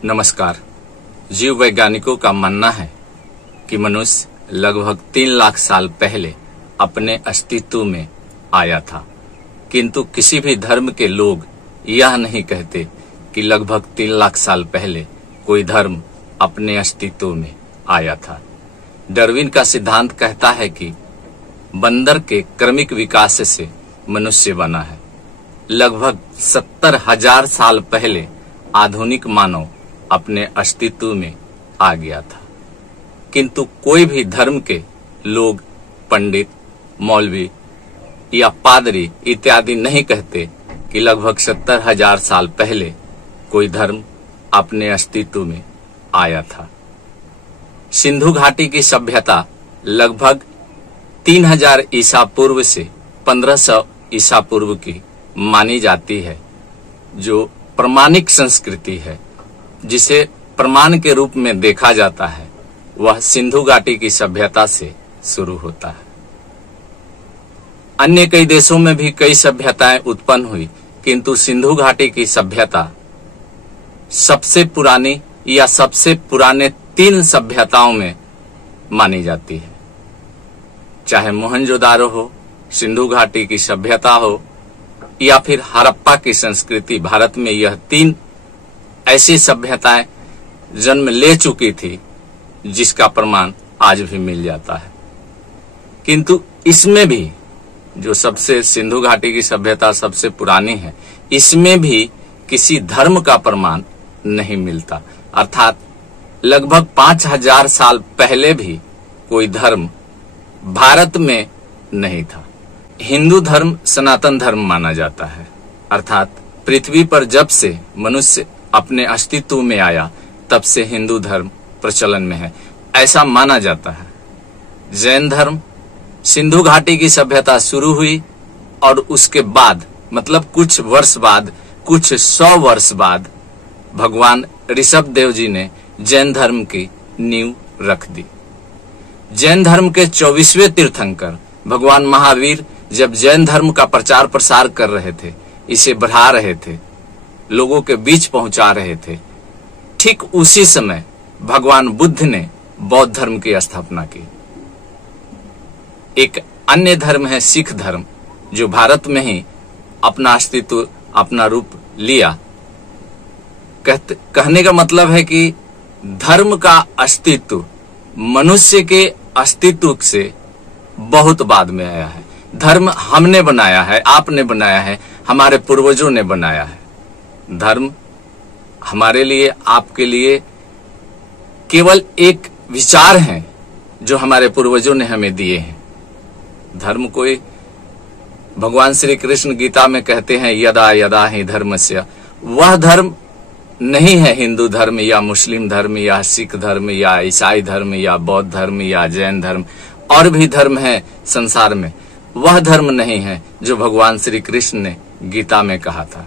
नमस्कार। जीव वैज्ञानिकों का मानना है कि मनुष्य लगभग 3 लाख साल पहले अपने अस्तित्व में आया था, किंतु किसी भी धर्म के लोग यह नहीं कहते कि लगभग 3 लाख साल पहले कोई धर्म अपने अस्तित्व में आया था। डार्विन का सिद्धांत कहता है कि बंदर के क्रमिक विकास से मनुष्य बना है। लगभग 70,000 साल पहले आधुनिक मानव अपने अस्तित्व में आ गया था, किंतु कोई भी धर्म के लोग, पंडित, मौलवी या पादरी इत्यादि नहीं कहते कि लगभग 70,000 साल पहले कोई धर्म अपने अस्तित्व में आया था। सिंधु घाटी की सभ्यता लगभग 3000 ईसा पूर्व से 1500 ईसा पूर्व की मानी जाती है, जो प्रमाणिक संस्कृति है, जिसे प्रमाण के रूप में देखा जाता है। वह सिंधु घाटी की सभ्यता से शुरू होता है। अन्य कई देशों में भी कई सभ्यताएं उत्पन्न हुई, किंतु सिंधु घाटी की सभ्यता सबसे पुरानी या सबसे पुराने 3 सभ्यताओं में मानी जाती है। चाहे मोहनजोदारो हो, सिंधु घाटी की सभ्यता हो या फिर हड़प्पा की संस्कृति, भारत में यह 3 ऐसी सभ्यताएं जन्म ले चुकी थी जिसका प्रमाण आज भी मिल जाता है। किंतु इसमें भी जो सबसे सिंधु घाटी की सभ्यता सबसे पुरानी है, इसमें भी किसी धर्म का प्रमाण नहीं मिलता। अर्थात लगभग 5000 साल पहले भी कोई धर्म भारत में नहीं था। हिंदू धर्म सनातन धर्म माना जाता है। अर्थात पृथ्वी पर जब से मनुष्य अपने अस्तित्व में आया, तब से हिंदू धर्म प्रचलन में है, ऐसा माना जाता है। जैन धर्म, सिंधु घाटी की सभ्यता शुरू हुई और उसके बाद मतलब कुछ वर्ष बाद, कुछ 100 वर्ष बाद भगवान ऋषभ देव जी ने जैन धर्म की नींव रख दी। जैन धर्म के 24वें तीर्थंकर भगवान महावीर जब जैन धर्म का प्रचार प्रसार कर रहे थे, इसे बढ़ा रहे थे, लोगों के बीच पहुंचा रहे थे, ठीक उसी समय भगवान बुद्ध ने बौद्ध धर्म की स्थापना की। एक अन्य धर्म है सिख धर्म, जो भारत में ही अपना अस्तित्व, अपना रूप लिया। कहने का मतलब है कि धर्म का अस्तित्व मनुष्य के अस्तित्व से बहुत बाद में आया है। धर्म हमने बनाया है, आपने बनाया है, हमारे पूर्वजों ने बनाया है। धर्म हमारे लिए, आपके लिए केवल एक विचार है जो हमारे पूर्वजों ने हमें दिए हैं। धर्म कोई, भगवान श्री कृष्ण गीता में कहते हैं यदा यदा हि धर्मस्य, वह धर्म नहीं है हिंदू धर्म या मुस्लिम धर्म या सिख धर्म या ईसाई धर्म या बौद्ध धर्म या जैन धर्म, और भी धर्म है संसार में। वह धर्म नहीं है जो भगवान श्री कृष्ण ने गीता में कहा था।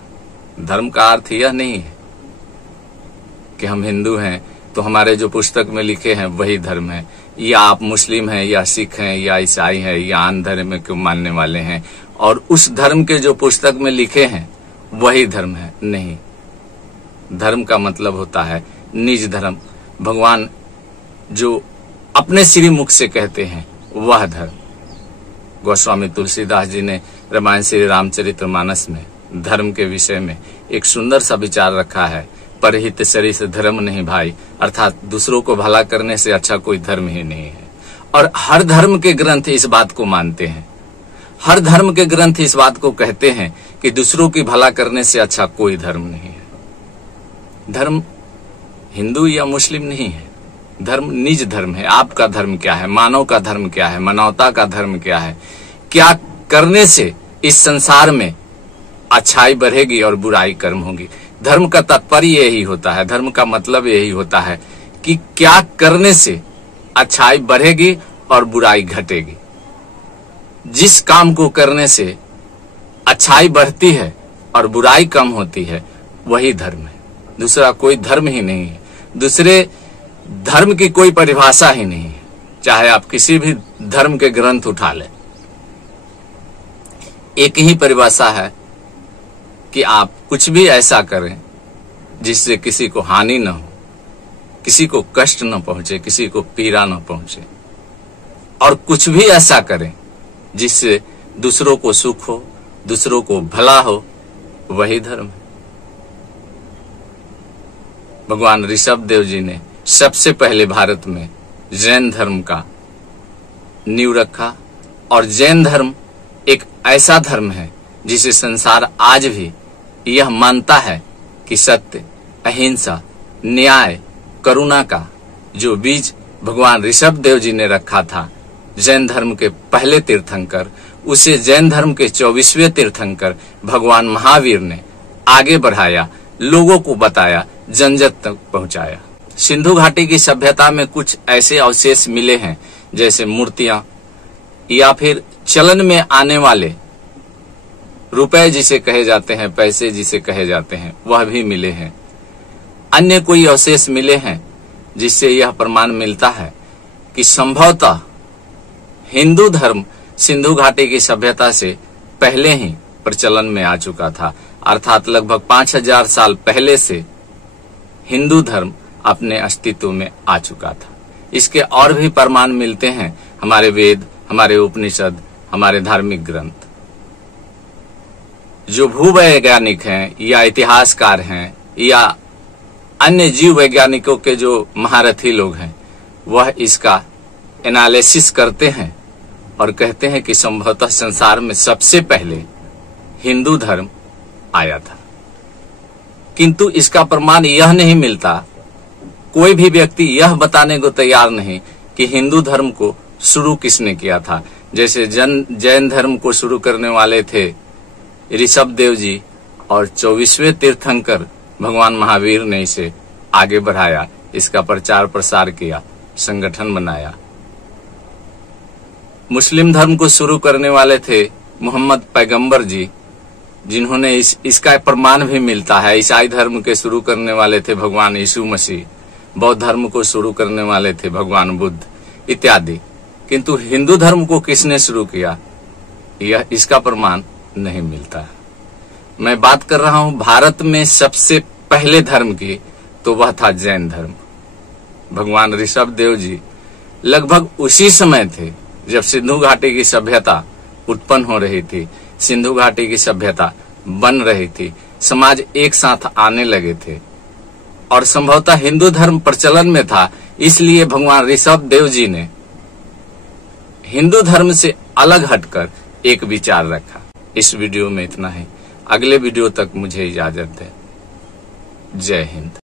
धर्म का अर्थ यह नहीं है कि हम हिंदू हैं तो हमारे जो पुस्तक में लिखे हैं वही धर्म है, या आप मुस्लिम हैं या सिख हैं या ईसाई हैं या अन्य धर्म को मानने वाले हैं और उस धर्म के जो पुस्तक में लिखे हैं वही धर्म है। नहीं, धर्म का मतलब होता है निज धर्म। भगवान जो अपने श्रीमुख से कहते हैं वह धर्म। गोस्वामी तुलसीदास जी ने रामायण श्री रामचरितमानस में धर्म के विषय में एक सुंदर सा विचार रखा है, परहित सरिस धर्म नहीं भाई, अर्थात दूसरों को भला करने से अच्छा कोई धर्म ही नहीं है। और हर धर्म के ग्रंथ इस बात को मानते हैं, हर धर्म के ग्रंथ इस बात को कहते हैं कि दूसरों की भला करने से अच्छा कोई धर्म नहीं है। धर्म हिंदू या मुस्लिम नहीं है, धर्म निज धर्म है। आपका धर्म क्या है, मानव का धर्म क्या है, मानवता का धर्म क्या है, क्या करने से इस संसार में अच्छाई बढ़ेगी और बुराई कम होगी। धर्म का तात्पर्य यही होता है, धर्म का मतलब यही होता है कि क्या करने से अच्छाई बढ़ेगी और बुराई घटेगी। जिस काम को करने से अच्छाई बढ़ती है और बुराई कम होती है वही धर्म है, दूसरा कोई धर्म ही नहीं है। दूसरे धर्म की कोई परिभाषा ही नहीं है। चाहे आप किसी भी धर्म के ग्रंथ उठा लें, एक ही परिभाषा है कि आप कुछ भी ऐसा करें जिससे किसी को हानि न हो, किसी को कष्ट न पहुंचे, किसी को पीड़ा न पहुंचे, और कुछ भी ऐसा करें जिससे दूसरों को सुख हो, दूसरों को भला हो, वही धर्म है। भगवान ऋषभ देव जी ने सबसे पहले भारत में जैन धर्म का नींव रखा, और जैन धर्म एक ऐसा धर्म है जिसे संसार आज भी यह मानता है कि सत्य, अहिंसा, न्याय, करुणा का जो बीज भगवान ऋषभ देव जी ने रखा था, जैन धर्म के पहले तीर्थंकर, उसे जैन धर्म के 24वें तीर्थंकर भगवान महावीर ने आगे बढ़ाया, लोगों को बताया, जन जन तक पहुंचाया। सिंधु घाटी की सभ्यता में कुछ ऐसे अवशेष मिले हैं जैसे मूर्तियां या फिर चलन में आने वाले रुपए जिसे कहे जाते हैं, पैसे जिसे कहे जाते हैं, वह भी मिले हैं। अन्य कोई अवशेष मिले हैं जिससे यह प्रमाण मिलता है कि संभवतः हिंदू धर्म सिंधु घाटी की सभ्यता से पहले ही प्रचलन में आ चुका था, अर्थात लगभग 5000 साल पहले से हिंदू धर्म अपने अस्तित्व में आ चुका था। इसके और भी प्रमाण मिलते हैं हमारे वेद, हमारे उपनिषद, हमारे धार्मिक ग्रंथ। जो भूवैज्ञानिक हैं या इतिहासकार हैं या अन्य जीव वैज्ञानिकों के जो महारथी लोग हैं, वह इसका एनालिसिस करते हैं और कहते हैं कि संभवतः संसार में सबसे पहले हिंदू धर्म आया था। किंतु इसका प्रमाण यह नहीं मिलता, कोई भी व्यक्ति यह बताने को तैयार नहीं कि हिंदू धर्म को शुरू किसने किया था। जैसे जैन धर्म को शुरू करने वाले थे ऋषभ देव जी, और 24वें तीर्थंकर भगवान महावीर ने इसे आगे बढ़ाया, इसका प्रचार प्रसार किया, संगठन बनाया। मुस्लिम धर्म को शुरू करने वाले थे मोहम्मद पैगंबर जी, जिन्होंने इसका प्रमाण भी मिलता है। ईसाई धर्म के शुरू करने वाले थे भगवान यीशु मसीह, बौद्ध धर्म को शुरू करने वाले थे भगवान बुद्ध इत्यादि। किंतु हिंदू धर्म को किसने शुरू किया, यह इसका प्रमाण नहीं मिलता। मैं बात कर रहा हूं भारत में सबसे पहले धर्म की, तो वह था जैन धर्म। भगवान ऋषभ देव जी लगभग उसी समय थे जब सिंधु घाटी की सभ्यता उत्पन्न हो रही थी, सिंधु घाटी की सभ्यता बन रही थी, समाज एक साथ आने लगे थे, और संभवतः हिंदू धर्म प्रचलन में था। इसलिए भगवान ऋषभ देव जी ने हिंदू धर्म से अलग हटकर एक विचार रखा। इस वीडियो में इतना ही, अगले वीडियो तक मुझे इजाजत दें। जय हिंद।